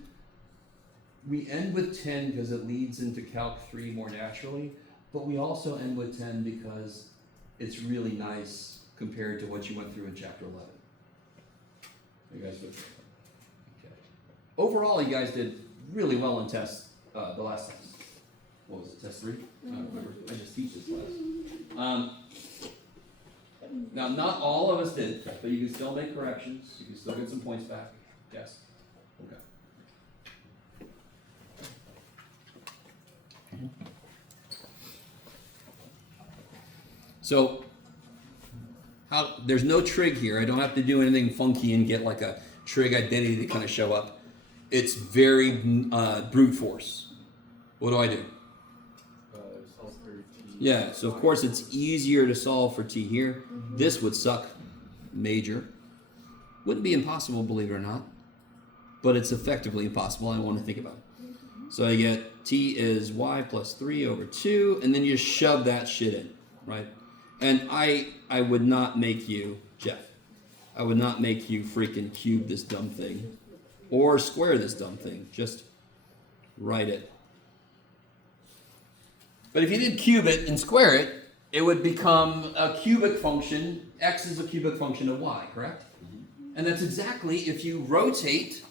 we end with 10 because it leads into Calc 3 more naturally, but we also end with 10 because it's really nice compared to what you went through in Chapter 11. You guys with me? Okay. Overall, you guys did really well in the last test. What was it, test 3? I don't remember. I just teach this class. Now, not all of us did, but you can still make corrections. You can still get some points back. Yes? Okay. So, there's no trig here. I don't have to do anything funky and get like a trig identity to kind of show up. It's very brute force. What do? Solve for t. Yeah, so of course it's easier to solve for t here. This would suck major. Wouldn't be impossible, believe it or not. But it's effectively impossible. I want to think about it. So I get t is y plus 3 over 2, and then you shove that shit in, right? And I would not make you, Jeff, I would not make you freaking cube this dumb thing. Or square this dumb thing. Just write it. But if you did cube it and square it, it would become a cubic function. X is a cubic function of y, correct? Mm-hmm. And that's exactly if you rotate.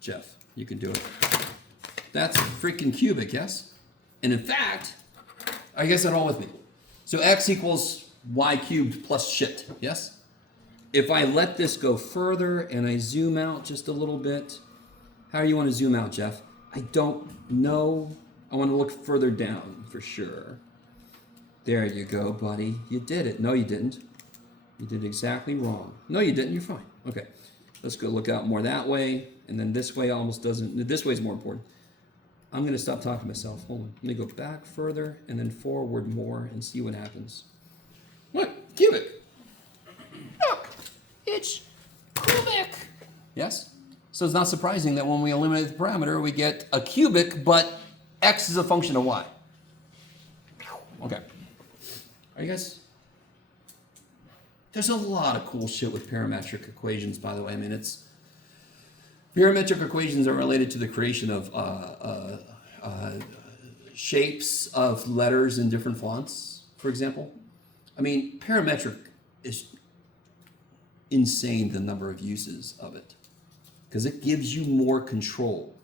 Jeff, you can do it. That's freaking cubic, yes? And in fact, I guess that all with me. So x equals y cubed plus shit, yes? If I let this go further and I zoom out just a little bit, how do you want to zoom out, Jeff? I don't know. I want to look further down for sure. There you go, buddy. You did it. No, you didn't. You did exactly wrong. No, you didn't. You're fine. Okay. Let's go look out more that way. And then this way almost doesn't. This way is more important. I'm going to stop talking to myself. Hold on. Let me go back further and then forward more and see what happens. What? Cubic. Look. It's cubic. Yes? So it's not surprising that when we eliminate the parameter, we get a cubic, but x is a function of y. Okay. Are you guys? There's a lot of cool shit with parametric equations, by the way. I mean, parametric equations are related to the creation of shapes of letters in different fonts, for example. I mean, parametric is insane, the number of uses of it. Because it gives you more control.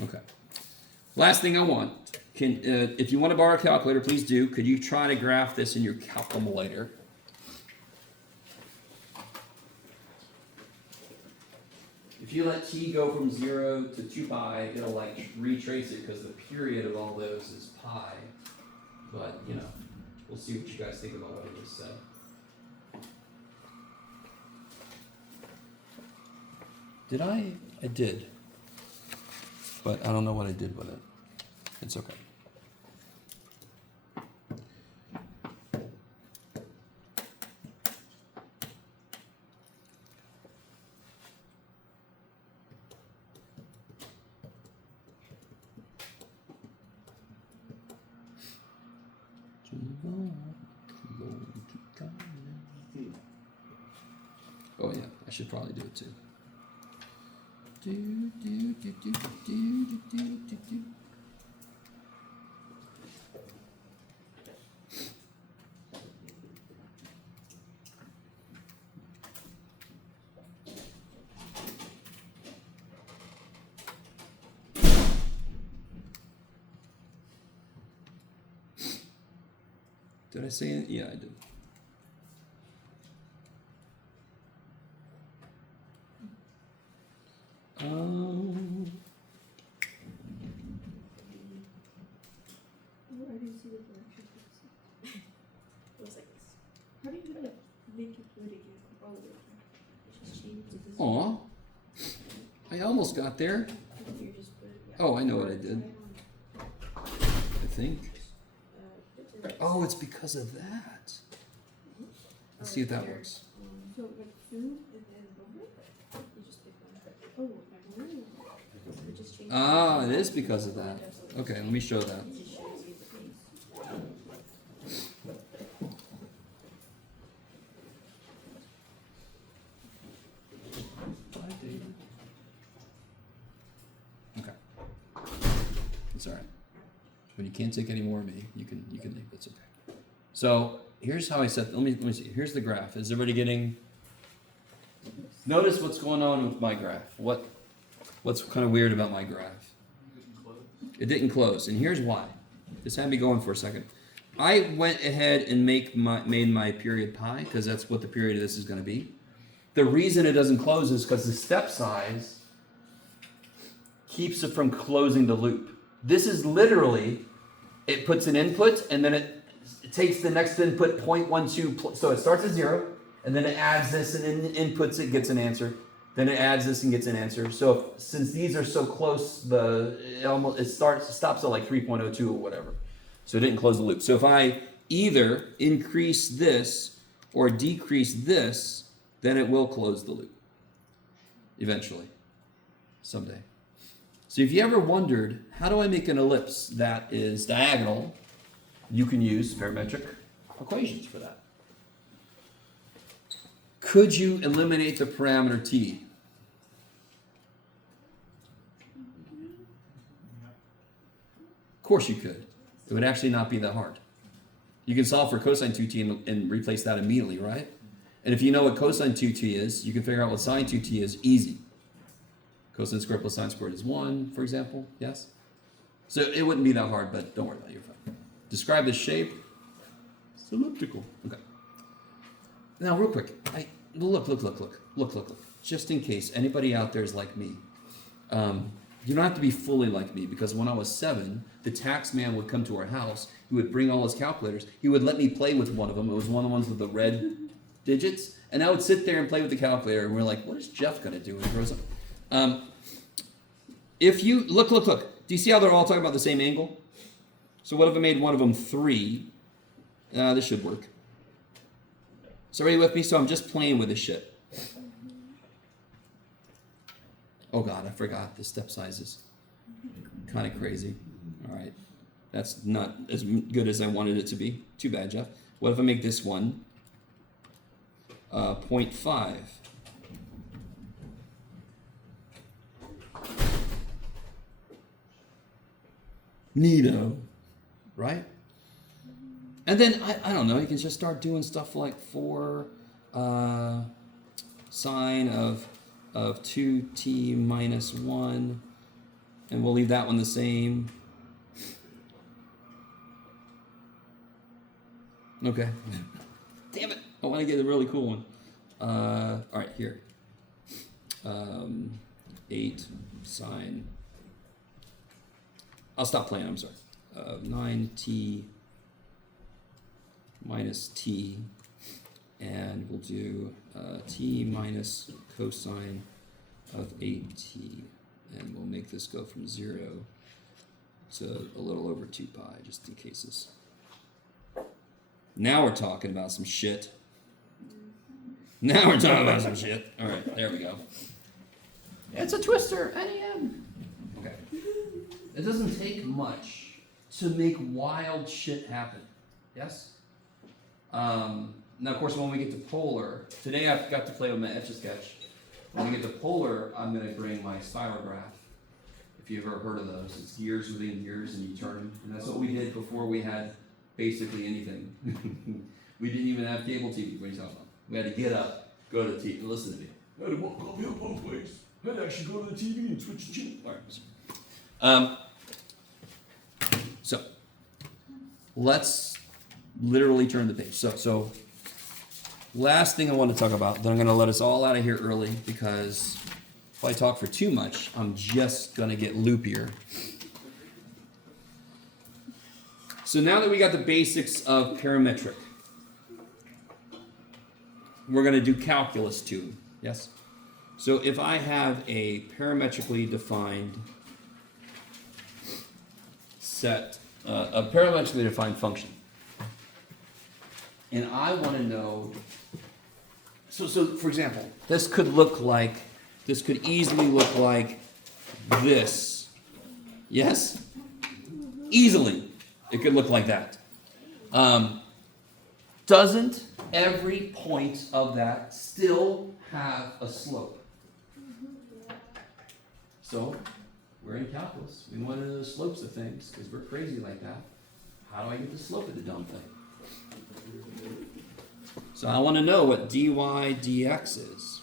Okay. Last thing I want, if you want to borrow a calculator, please do. Could you try to graph this in your calculator? If if you let t go from 0 to 2 pi, it'll like retrace it because the period of all those is pi. But, you know, we'll see what you guys think about what I just said. Did I? I did. But I don't know what I did with it. It's okay. Oh yeah, I should probably do it too. Did I say it? Yeah, I did. I didn't see the direction. It was like this. How do you like make it good again? Oh, just change to this. Aw, I almost got there. You just put it, yeah. Oh, I know what I did. I think. Oh, it's because of that. Let's see if that works. So like food and then bubble? You just pick one. Oh, it just changed. Ah, it is because of that. Okay, let me show that. It just shows you the things. Okay. It's alright. When you can't take any more of me, you can leave. It's okay. So here's how I set. Let me see. Here's the graph. Is everybody getting? Notice what's going on with my graph. What's kind of weird about my graph? It didn't close, and here's why. This had me going for a second. I went ahead and made my period pi because that's what the period of this is going to be. The reason it doesn't close is because the step size keeps it from closing the loop. This is literally, it puts an input and then it takes the next input 0.12, so it starts at 0 and then it adds this and then inputs it, gets an answer. Then it adds this and gets an answer. So since these are so close, it stops at like 3.02 or whatever. So it didn't close the loop. So if I either increase this or decrease this, then it will close the loop eventually, someday. So if you ever wondered, how do I make an ellipse that is diagonal, you can use parametric equations for that. Could you eliminate the parameter t? Of course you could. It would actually not be that hard. You can solve for cosine 2t and replace that immediately, right? And if you know what cosine 2t is, you can figure out what sine 2t is easy. Cosine squared plus sine squared is 1, for example, yes? So it wouldn't be that hard, but don't worry about it, you're fine. Describe the shape. It's elliptical. Okay. Now, real quick, look. Just in case anybody out there is like me. You don't have to be fully like me, because when I was 7, the tax man would come to our house. He would bring all his calculators. He would let me play with one of them. It was one of the ones with the red digits. And I would sit there and play with the calculator. And we're like, what is Jeff going to do when he grows up? If you look. Do you see how they're all talking about the same angle? So what if I made one of them 3? This should work. So are you with me? So I'm just playing with this shit. Oh God, I forgot the step sizes. Kind of crazy. All right. That's not as good as I wanted it to be. Too bad, Jeff. What if I make this one 0.5? Neato. Right? And then, I don't know, you can just start doing stuff like 4 sine of 2t minus 1, and we'll leave that one the same. Okay. Damn it! I want to get a really cool one. All right, here. 8 sine. I'll stop playing, I'm sorry. 9t minus t, and we'll do t minus cosine of 8t, and we'll make this go from 0 to a little over 2 pi, just in cases. Now we're talking about some shit. Now we're talking about some shit. All right, there we go. It's a twister, NEM. Okay. It doesn't take much to make wild shit happen. Yes? Now, of course, when we get to polar, today I've got to play with my Etch-a-Sketch. When we get to polar, I'm going to bring my spirograph. If you've ever heard of those, it's gears within gears, and you turn them. And that's what we did before we had basically anything. We didn't even have cable TV. What are you talking about? We had to get up, go to the TV, listen to me. I had to walk up here both ways. I had to actually go to the TV and switch the channel. All right. So let's literally turn the page. So last thing I want to talk about, then I'm going to let us all out of here early, because if I talk for too much, I'm just going to get loopier. So now that we got the basics of parametric, we're going to do calculus too. Yes? So if I have a parametrically defined set, a parametrically defined function, and I want to know, so for example, this could easily look like this. Yes? Easily. It could look like that. Doesn't every point of that still have a slope? So, we're in calculus. We want to know the slopes of things because we're crazy like that. How do I get the slope of the dumb thing? So I want to know what dy dx is.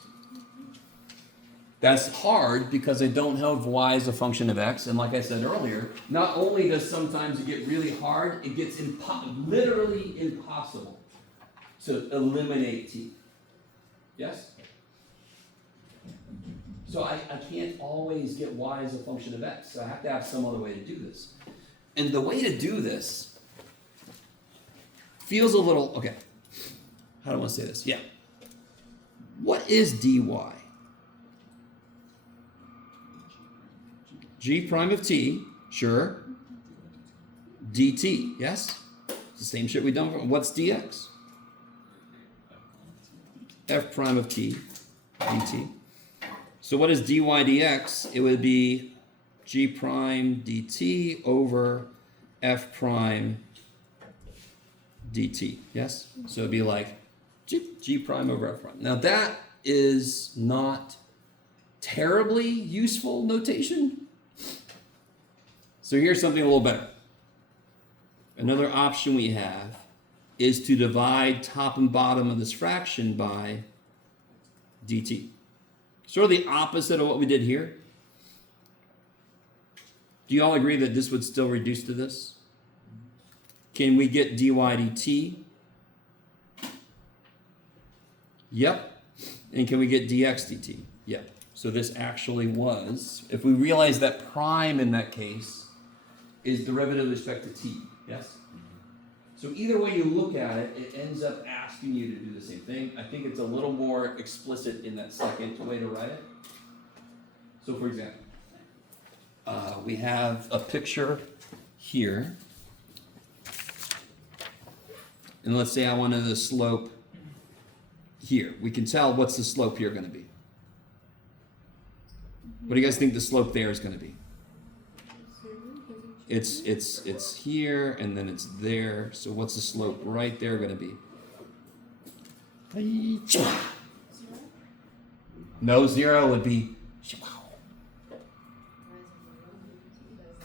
That's hard because I don't have y as a function of x, and like I said earlier, not only does sometimes it get really hard, it gets literally impossible to eliminate t. Yes? So I can't always get y as a function of x, so I have to have some other way to do this. And the way to do this feels a little, okay, how do I want to say this? Yeah. What is dy? G prime of t, sure. dt, yes? It's the same shit we've done before. What's dx? F prime of t, dt. So what is dy dx? It would be g prime dt over f prime dt, yes? So it'd be like g prime over f prime. Now that is not terribly useful notation. So here's something a little better. Another option we have is to divide top and bottom of this fraction by dt. Sort of the opposite of what we did here. Do you all agree that this would still reduce to this? Can we get dy dt? Yep. And can we get dx dt? Yep. So this actually was, if we realize that prime in that case is derivative with respect to t, yes? So either way you look at it, it ends up asking you to do the same thing. I think it's a little more explicit in that second way to write it. So for example, we have a picture here. And let's say I wanted the slope here. We can tell what's the slope here going to be. What do you guys think the slope there is going to be? It's here, and then it's there. So what's the slope right there going to be? No, 0 would be.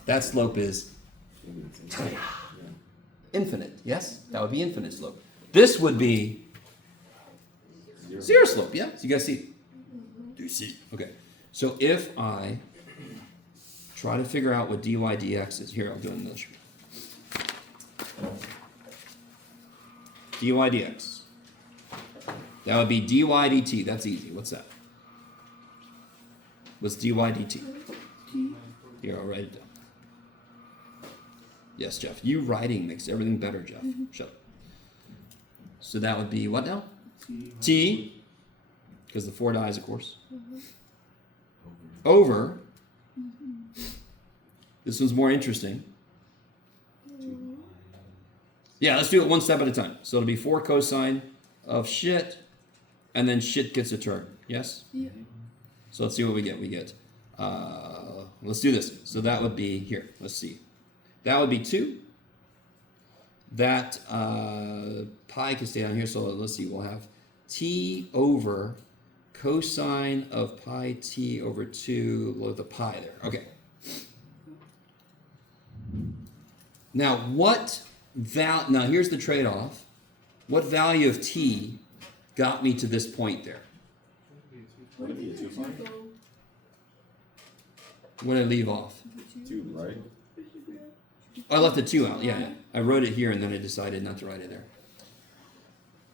That slope is infinite. Yes, that would be infinite slope. This would be 0 slope. Yeah, so you guys see? Do you see? Okay. So if I try to figure out what dy dx is. Here, I'll do it in this. dy dx. That would be dy dt. That's easy. What's that? What's dy dt? Here, I'll write it down. Yes, Jeff. You writing makes everything better, Jeff. Shut up. So that would be what now? T, because the 4 dies, of course. Over. This one's more interesting. Yeah, let's do it one step at a time. So it'll be 4 cosine of shit, and then shit gets a term. Yes? Yeah. So let's see what we get. We get, let's do this. So that would be, here, let's see. That would be 2. That pi can stay down here, so let's see. We'll have t over cosine of pi t over 2 with the pi there. Okay. Now, now here's the trade-off. What value of t got me to this point there? Would it be a 2 pi? What did I leave off? 2, right? I left the 2 out. Yeah. I wrote it here and then I decided not to write it there.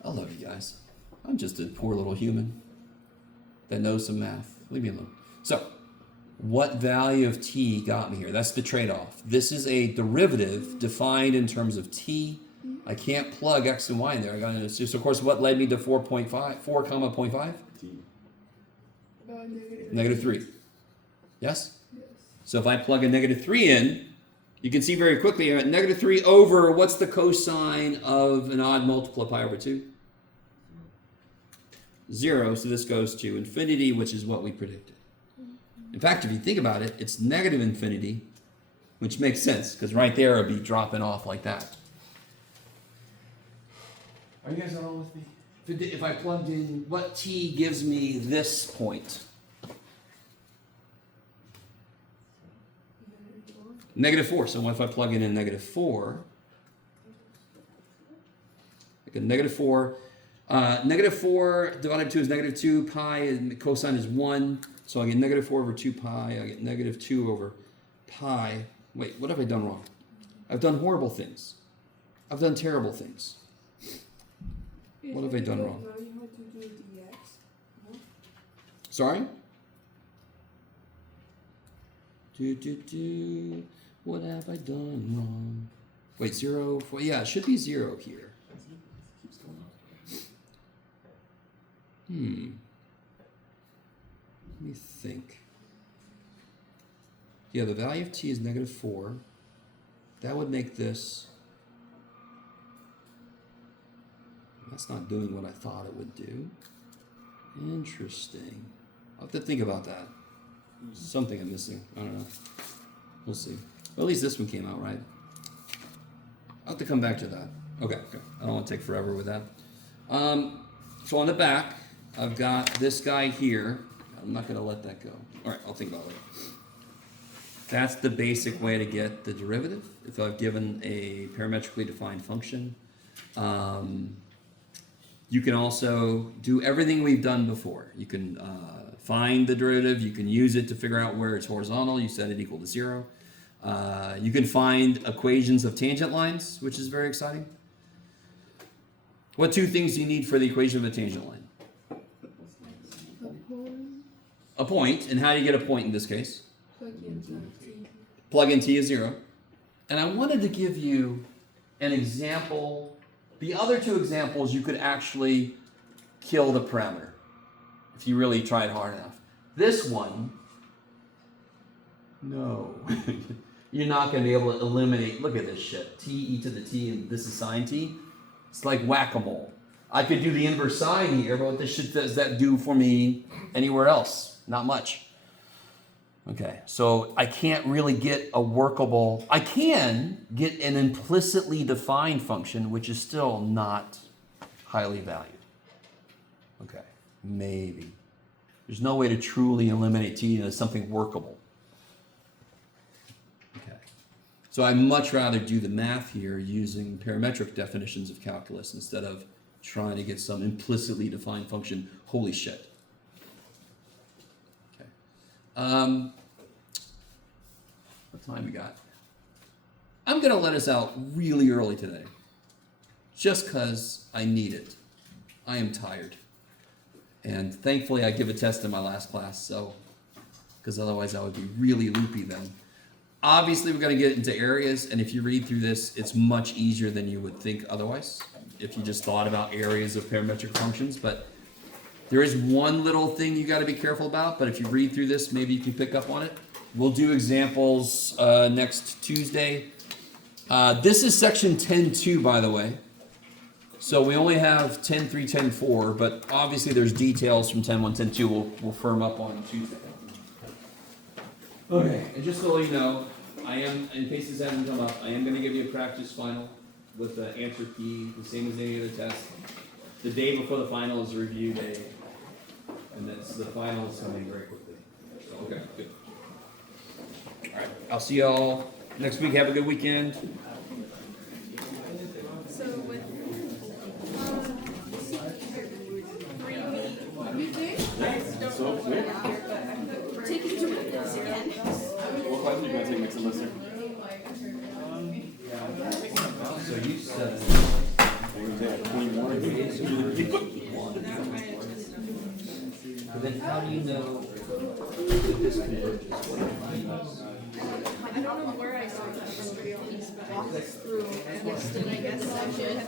I love you guys. I'm just a poor little human that knows some math. Leave me alone. So, what value of t got me here? That's the trade-off. This is a derivative defined in terms of t. I can't plug x and y in there. I got to so of course, what led me to 4 comma 0.5? T. Negative 3. Yes? Yes. So if I plug a negative 3 in, you can see very quickly, I'm at negative 3 over, what's the cosine of an odd multiple of pi over 2? 0, so this goes to infinity, which is what we predicted. In fact, if you think about it, it's negative infinity, which makes sense, because right there it would be dropping off like that. Are you guys all with me? If I plugged in, what t gives me this point? Negative 4. So what if I plug in a negative 4? Like a negative 4. Negative 4 divided by 2 is negative 2. Pi, and cosine is 1. So I get negative 4 over 2 pi. I get negative 2 over pi. Wait, what have I done wrong? I've done horrible things. I've done terrible things. What have I done wrong? Now you have to do dx. No? Sorry? What have I done wrong? Wait, 0, 4, yeah, it should be 0 here. Keeps going up. Let me think. Yeah, the value of t is negative 4. That would make this... That's not doing what I thought it would do. Interesting. I'll have to think about that. Something I'm missing. I don't know. We'll see. Well, at least this one came out right. I'll have to come back to that. Okay. I don't want to take forever with that. So on the back, I've got this guy here. I'm not going to let that go. All right, I'll think about it later. That's the basic way to get the derivative. If I've given a parametrically defined function. You can also do everything we've done before. You can find the derivative. You can use it to figure out where it's horizontal. You set it equal to 0. You can find equations of tangent lines, which is very exciting. What 2 things do you need for the equation of a tangent line? A point. And how do you get a point in this case? Plug in t is 0. And I wanted to give you an example. The other 2 examples, you could actually kill the parameter if you really tried hard enough. This one, no. You're not going to be able to eliminate, look at this shit, t e to the t, and this is sine t. It's like whack-a-mole. I could do the inverse sine here, but what this shit does that do for me anywhere else? Not much. Okay, so I can't really get a workable, I can get an implicitly defined function, which is still not highly valued. Okay, maybe. There's no way to truly eliminate t into something workable. Okay, so I'd much rather do the math here using parametric definitions of calculus instead of trying to get some implicitly defined function. Holy shit. Okay. What time we got? I'm going to let us out really early today. Just because I need it. I am tired. And thankfully I give a test in my last class, so because otherwise that would be really loopy then. Obviously, we're going to get into areas, and if you read through this, it's much easier than you would think otherwise, if you just thought about areas of parametric functions. But there is one little thing you got to be careful about, but if you read through this, maybe you can pick up on it. We'll do examples next Tuesday. This is section 10.2, by the way. So we only have 10.3, 10.4, but obviously there's details from 10.1, 10.2 we'll firm up on Tuesday. Okay, and just so you know, I am, in case this hasn't come up, I am going to give you a practice final with the answer key, the same as any other test. The day before the final is the review day, and that's the final is coming very quickly. So, okay, good. All right, I'll see y'all next week. Have a good weekend. So with So quick. taking two minutes again. What class are you gonna take next semester? So you said. But then how do you know that this converges? I don't know where I saw that from. Walk us through listing, I guess, section.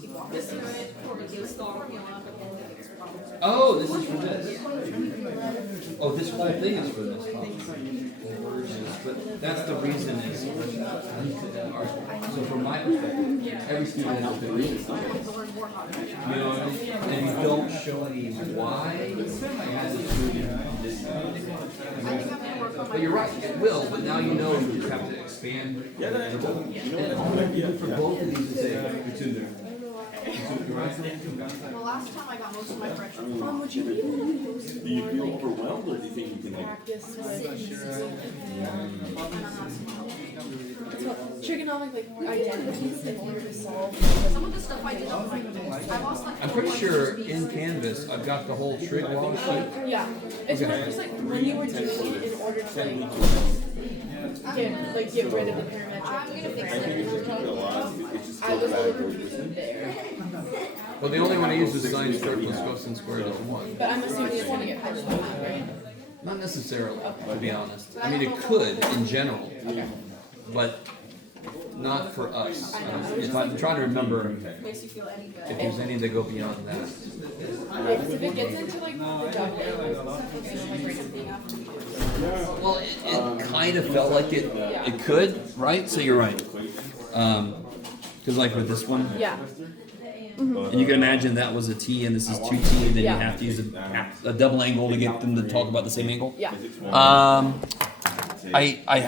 He walked us through it, or the formula, but then it's probably. Oh, this is for this. Oh, this whole thing is for this. But that's the reason is. So from my perspective, every student has a different reason. You know what I mean? And if you don't show any why, as a student, but you're right, it will. But now you know you just have to expand. Yeah, that's cool. You know what? For both of these to say it's in there. The last time I got most of my freshman. Do you feel overwhelmed, or do you think you can like? Trigonomic like identities in order to solve. Some of the stuff I did on my I lost like. I'm pretty sure in Canvas I've got the whole trig log sheet. Yeah, it's Okay. not just like when you were doing it in order to get rid of the parametric. I'm gonna fix I think it. it's just keep it alive. It's just I was so bad. overusing there, Well, the only one I use is sine squared plus cosine squared is 1. but I'm assuming it's gonna get pushed back, right? Not necessarily, to be honest. I mean, it could in general, but not for us. If I'm trying to remember Makes you feel any good. if there's any that go beyond that. Yeah, 'cause if it gets into like the doubling and stuff, it's gonna like break everything up. Well, it kind of felt like it could, right? So you're right. Because like with this one, Yeah. and you can imagine that was a T and this is 2T, then you Yeah. have to use a double angle to get them to talk about the same angle. Yeah. I